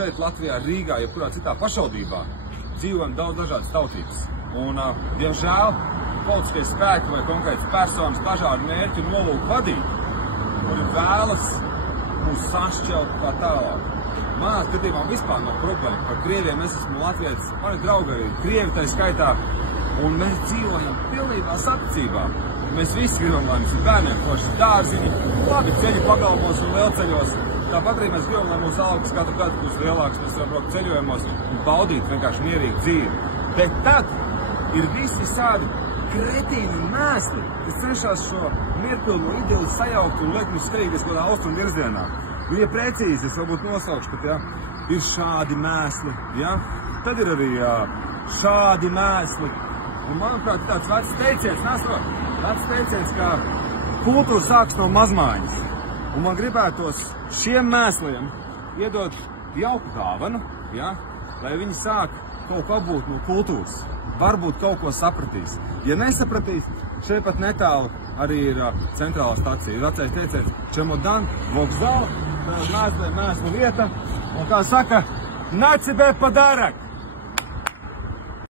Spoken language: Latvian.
šeit Latvijā, Rīgā, jebkurā citā pašvaldībā dzīvojam daudz dažādas tautības. Un, diemžēl, politiskie spēki vai konkrētas personas dažādu mērķu un nolūku vadīt, kuri vēlas mūs sašķelt kā tālāk. Manā skatījumā vispār nav problēma. Par krieviem es esmu latvietis, man ir draugi arī krievi tai skaitā, un mēs dzīvojam pilnībā saticībā. Mēs visi gribam, lai mums ir bērniem forši dārziņi, labi ceļu pagalmos un lielceļos. Tāpat arī mēs gribam, lai mūsu algas katru gadu būs lielāks, mēs varam braukt ceļojumos un baudīt vienkārši mierīgu dzīvi. Bet tad ir visi šādi kretīni mēsli, kas cenšas šo mierpilnu idili sajaukt un liek mums steigties kādā austrumu virzienā. Un, ja precīzi, es varbūt nosaukšu, ka ir šādi mēsli, tad ir arī šādi mēsli. Un, manuprāt, tāds vecs teiciens, ka kultūra sāks no mazmaiņas. Un man gribētos šiem mēsliem iedot jauku dāvanu, lai viņi sāk kaut ko apbūt no kultūras. Varbūt kaut ko sapratīs. Ja nesapratīs, šeit pat netālu arī ir centrālā stacija. Ir vecais teiciens Čemodan, vokzal, mēslu vieta. Un kā saka, na тебе подарок!